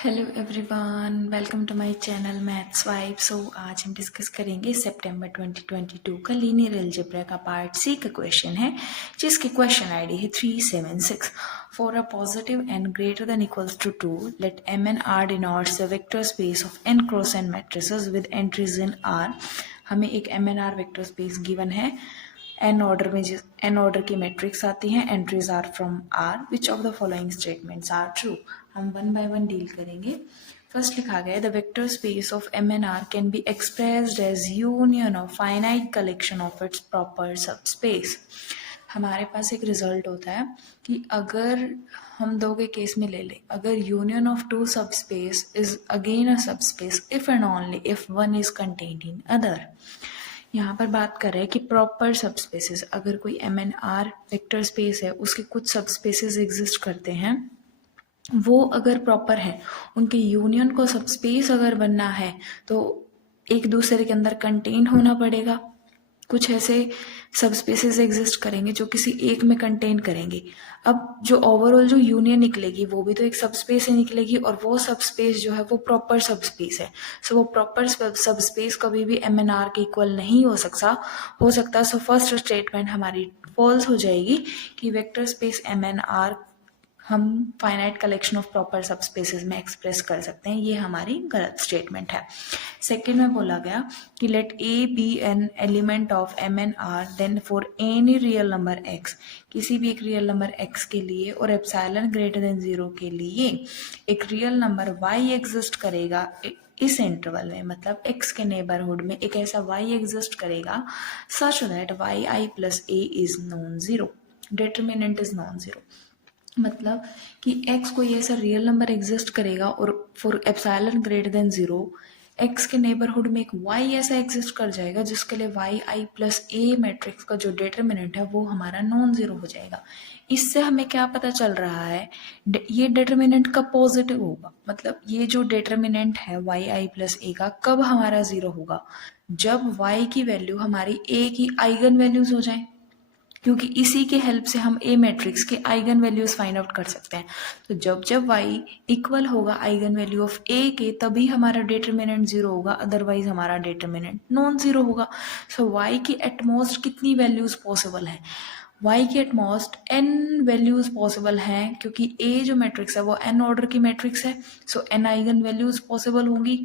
Hello everyone, welcome to my channel Maths Vibe. So आज हम discuss करेंगे सितंबर 2022 का लीनियर अलजेब्रा का पार्ट सी का क्वेश्चन है, जिसकी क्वेश्चन आईडी है 376। For a positive n greater than equals to 2, let M N R denotes the vector space of n cross n matrices with entries in R. हमें एक M N R vector space given है, n order में n order की matrix आती हैं, entries are from R, which of the following statements are true. हम one by one deal करेंगे। First लिखा गया, the vector space of M N R can be expressed as union of finite collection of its proper subspace. हमारे पास एक result होता है कि अगर हम दो के केस में ले लें, अगर union of two subspace is again a subspace if and only if one is contained in other. यहाँ पर बात कर रहे हैं कि प्रॉपर सबस्पेसेस, अगर कोई M N R vector space है, उसके कुछ सबस्पेसेस एग्जिस्ट करते हैं, वो अगर प्रॉपर है, उनके यूनियन को सबस्पेस अगर बनना है तो एक दूसरे के अंदर कंटेन होना पड़ेगा। कुछ ऐसे सबस्पेसेस एग्जिस्ट करेंगे जो किसी एक में कंटेन करेंगे। अब जो ओवरऑल जो यूनियन निकलेगी वो भी तो एक सबस्पेस से निकलेगी, और वो सबस्पेस जो है वो प्रॉपर सबस्पेस है। सो वो प्रॉपर सबस्पेस कभी भी एम एन आर के इक्वल नहीं हो सकता। सो फर्स्ट स्टेटमेंट हमारी फॉल्स हो जाएगी कि vector space M N R हम finite collection of proper subspaces में एक्सप्रेस कर सकते हैं। ये हमारी गलत स्टेटमेंट है। सेकेंड में बोला गया कि let A be an element of M N R, then for any real number X, किसी भी एक रियल नंबर एक्स के लिए और एप्सिलॉन ग्रेटर देन 0 के लिए एक रियल नंबर वाई एग्जिस्ट करेगा इस इंटरवल में, मतलब x के नेबरहुड में एक ऐसा y एग्जिस्ट करेगा such that Y I plus A is non zero, determinant is non zero. मतलब कि x कोई ऐसा रियल नंबर एग्जिस्ट करेगा और for epsilon greater than 0 x के नेबरहुड में एक y ऐसा एग्जिस्ट कर जाएगा जिसके लिए Y I plus A matrix का जो डिटरमिनेंट है वो हमारा नॉन जीरो हो जाएगा। इससे हमें क्या पता चल रहा है, ये डिटरमिनेंट कब पॉजिटिव होगा, मतलब ये जो डिटरमिनेंट है वाई आई प्लस ए का कब हमारा जीरो होगा, जब y की वैल्यू हमारी a की आइगन वैल्यूज हो जाए, क्योंकि इसी के हेल्प से हम ए मैट्रिक्स के आइगन वैल्यूज फाइंड आउट कर सकते हैं। तो जब जब y इक्वल होगा आइगन वैल्यू ऑफ ए के, तभी हमारा डिटरमिनेंट जीरो होगा, अदरवाइज हमारा डिटरमिनेंट नॉन जीरो होगा। सो y की एटमोस्ट कितनी वैल्यूज पॉसिबल है, y की एटमोस्ट n वैल्यूज पॉसिबल हैं, क्योंकि a जो मैट्रिक्स है वो n ऑर्डर की मैट्रिक्स है। सो n आइगन वैल्यूज पॉसिबल होंगी।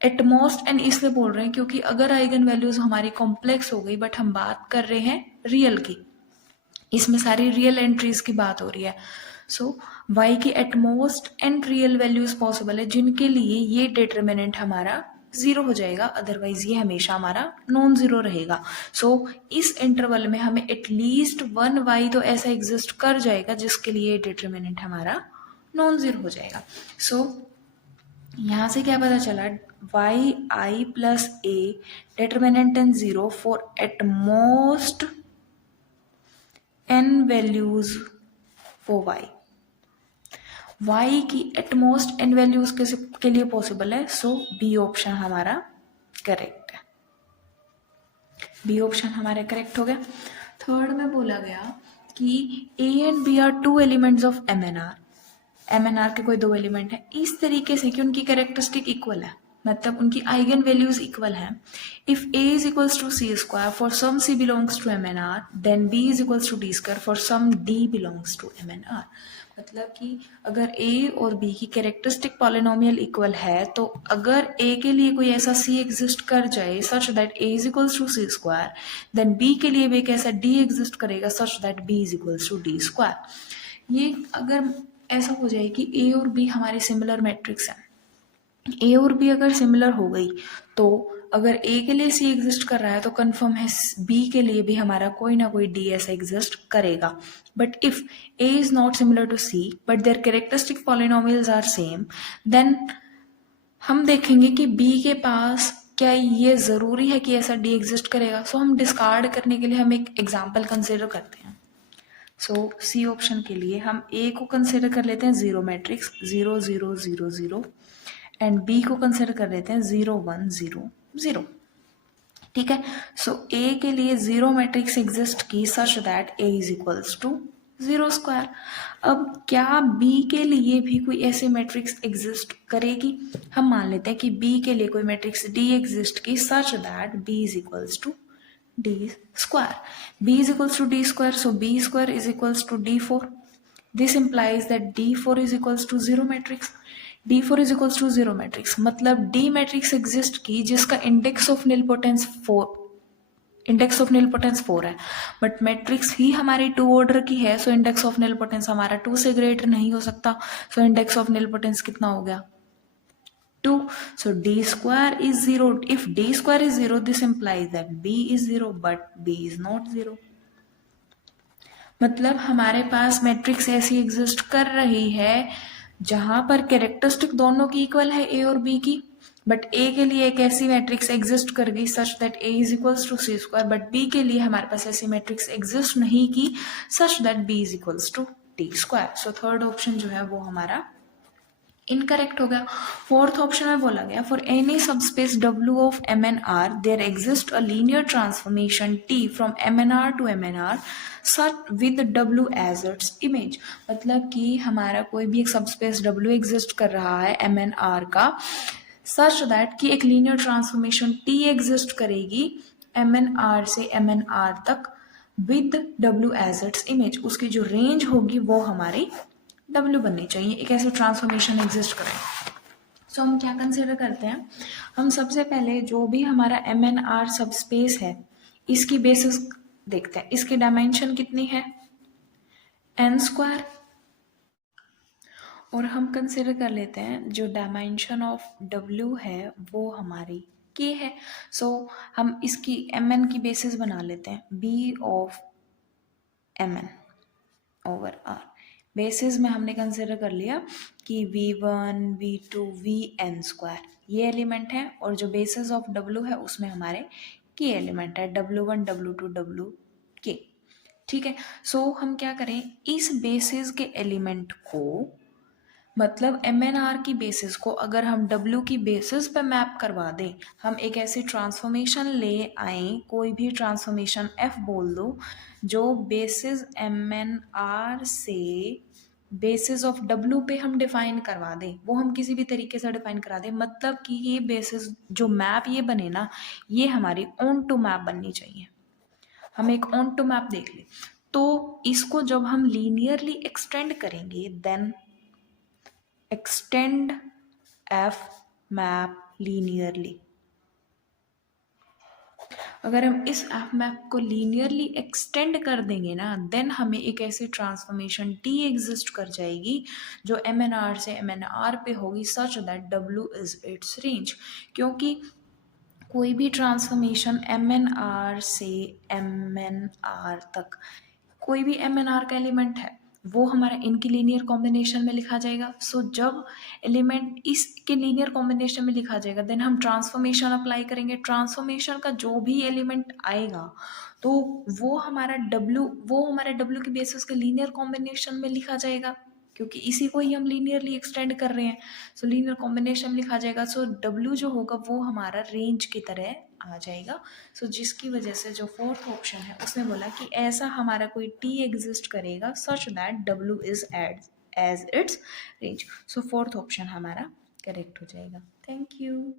एटमोस्ट n इसलिए बोल रहे हैं क्योंकि अगर आइगन वैल्यूज हमारी कॉम्प्लेक्स हो गई, बट हम बात कर रहे हैं रियल की, इसमें सारी रियल एंट्रीज की बात हो रही है। सो y की at most n real values possible है जिनके लिए ये डिटरमिनेंट हमारा जीरो हो जाएगा, अदरवाइज ये हमेशा हमारा नॉन जीरो रहेगा। सो इस इंटरवल में हमें एटलीस्ट वन y तो ऐसा एग्जिस्ट कर जाएगा जिसके लिए डिटरमिनेंट हमारा नॉन जीरो हो जाएगा। सो यहाँ से क्या पता चला, Y I plus A determinant in zero for at most n values for y। y की एटमोस्ट n वैल्यूज के लिए पॉसिबल है। सो बी ऑप्शन हमारा करेक्ट है, बी ऑप्शन हमारा करेक्ट हो गया। थर्ड में बोला गया कि a and b are two elements of M N R. M N R के कोई दो एलिमेंट है इस तरीके से कि उनकी कैरेक्टरिस्टिक इक्वल है, मतलब उनकी आइगन वैल्यूज इक्वल हैं। If a is equals to C square for some c belongs to M N R, then b is equals to D square for some d belongs to M N R. मतलब कि अगर a और b की characteristic polynomial equal है, तो अगर a के लिए कोई ऐसा c एग्जिस्ट कर जाए such that a is equals to C square, then b के लिए भी एक ऐसा d एग्जिस्ट करेगा such that b is equals to D square. ये अगर ऐसा हो जाए कि a और b हमारे सिमिलर मैट्रिक्स हैं, a और b अगर सिमिलर हो गई, तो अगर a के लिए c एग्जिस्ट कर रहा है तो कंफर्म है b के लिए भी हमारा कोई ना कोई d ऐसा एग्जिस्ट करेगा। But if a is not similar to c but their characteristic polynomials are same, then हम देखेंगे कि b के पास क्या ये जरूरी है कि ऐसा d एग्जिस्ट करेगा। सो हम डिस्कार्ड करने के लिए हम एक एग्जाम्पल कंसिडर करते हैं। सो सी ऑप्शन के लिए हम a को कंसिडर कर लेते हैं जीरो मैट्रिक्स 0 0 0 0 एंड b को कंसिडर कर लेते हैं 0 1 0 0। ठीक है। सो a के लिए जीरो मैट्रिक्स एग्जिस्ट की such that a is equals to 0 square. अब क्या बी के लिए भी कोई ऐसे मैट्रिक्स एग्जिस्ट करेगी? हम मान लेते हैं कि बी के लिए कोई मैट्रिक्स डी एग्जिस्ट की such that B is equals to D square. B is equals to D square, so B square is equals to D4. This implies that D4 is equals to 0 matrix. D4 is equals to 0 matrix मतलब D matrix exist की जिसका index of nilpotence 4, index of nilpotence 4 है, but matrix ही हमारी 2 order की है, so index of नीलपोटेंस हमारा 2 से greater नहीं हो सकता, सो इंडेक्स ऑफ नीलपोटेंस कितना हो गया? 2. So D square is 0. If D square is 0, this implies that B is 0, but B is not 0. मतलब हमारे पास मैट्रिक्स ऐसी एग्जिस्ट कर रही है जहां पर कैरेक्टरिस्टिक दोनों की इक्वल है ए और बी की, बट ए के लिए एक ऐसी मैट्रिक्स एग्जिस्ट कर गई such that A is equals to C square, but B के लिए हमारे पास ऐसी मैट्रिक्स एग्जिस्ट नहीं की such that B is equals to T square. So third option जो है वो हमारा इनकरेक्ट हो गया। फोर्थ ऑप्शन में बोला गया for any subspace W of MNR there exist a linear transformation T from MNR to MNR such with W as its image. मतलब कि हमारा कोई भी एक सबस्पेस W एग्जिस्ट कर रहा है MNR का सच दैट कि एक लीनियर ट्रांसफॉर्मेशन T एग्जिस्ट करेगी MNR से MNR तक with W as its image. उसकी जो रेंज होगी वो हमारी W बननी चाहिए, एक ऐसे ट्रांसफॉर्मेशन एग्जिस्ट करें। सो हम क्या कंसिडर करते हैं, हम सबसे पहले जो भी हमारा MNR सबस्पेस है इसकी बेसिस देखते हैं, इसकी डायमेंशन कितनी है n स्क्वायर, और हम कंसिडर कर लेते हैं जो डायमेंशन ऑफ W है वो हमारी K है। सो हम इसकी Mn की बेसिस बना लेते हैं B of Mn over R। Basis में हमने कंसिडर कर लिया कि V1, V2, Vn स्क्वायर ये एलिमेंट है, और जो बेसिस ऑफ W है उसमें हमारे K एलिमेंट है W1, W2, Wk। ठीक है, सो हम क्या करें, इस बेसिस के एलिमेंट को मतलब MNR की बेसिस को अगर हम W की बेसिस पे मैप करवा दें, हम एक ऐसी ट्रांसफॉर्मेशन ले आए, कोई भी ट्रांसफॉर्मेशन F बोल दो जो बेसिस MNR से बेसिस ऑफ W पे हम डिफाइन करवा दें, वो हम किसी भी तरीके से डिफाइन करा दें, मतलब कि ये बेसिस जो मैप ये बने ना, ये हमारी ऑन टू मैप बननी चाहिए। हम एक ऑन टू मैप देख ले, तो इसको जब हम लीनियरली एक्सटेंड करेंगे then extend F map linearly। अगर हम इस F मैप को लीनियरली एक्सटेंड कर देंगे ना, देन हमें एक ऐसी ट्रांसफॉर्मेशन T एग्जिस्ट कर जाएगी जो MNR से MNR पे होगी सच that W is it's range. क्योंकि कोई भी ट्रांसफॉर्मेशन MNR से MNR तक कोई भी MNR का एलिमेंट है वो हमारा इनकी लीनियर कॉम्बिनेशन में लिखा जाएगा। सो जब एलिमेंट इसके लीनियर कॉम्बिनेशन में लिखा जाएगा देन हम ट्रांसफॉर्मेशन अप्लाई करेंगे, ट्रांसफॉर्मेशन का जो भी एलिमेंट आएगा तो वो हमारा W की बेसिस के लीनियर कॉम्बिनेशन में लिखा जाएगा, क्योंकि इसी को ही हम लीनियरली एक्सटेंड कर रहे हैं। सो लीनियर कॉम्बिनेशन लिखा जाएगा, सो W जो होगा वो हमारा रेंज की तरह आ जाएगा। सो जिसकी वजह से जो फोर्थ ऑप्शन है उसने बोला कि ऐसा हमारा कोई T एग्जिस्ट करेगा such that W is as its range. So fourth option हमारा करेक्ट हो जाएगा। Thank you.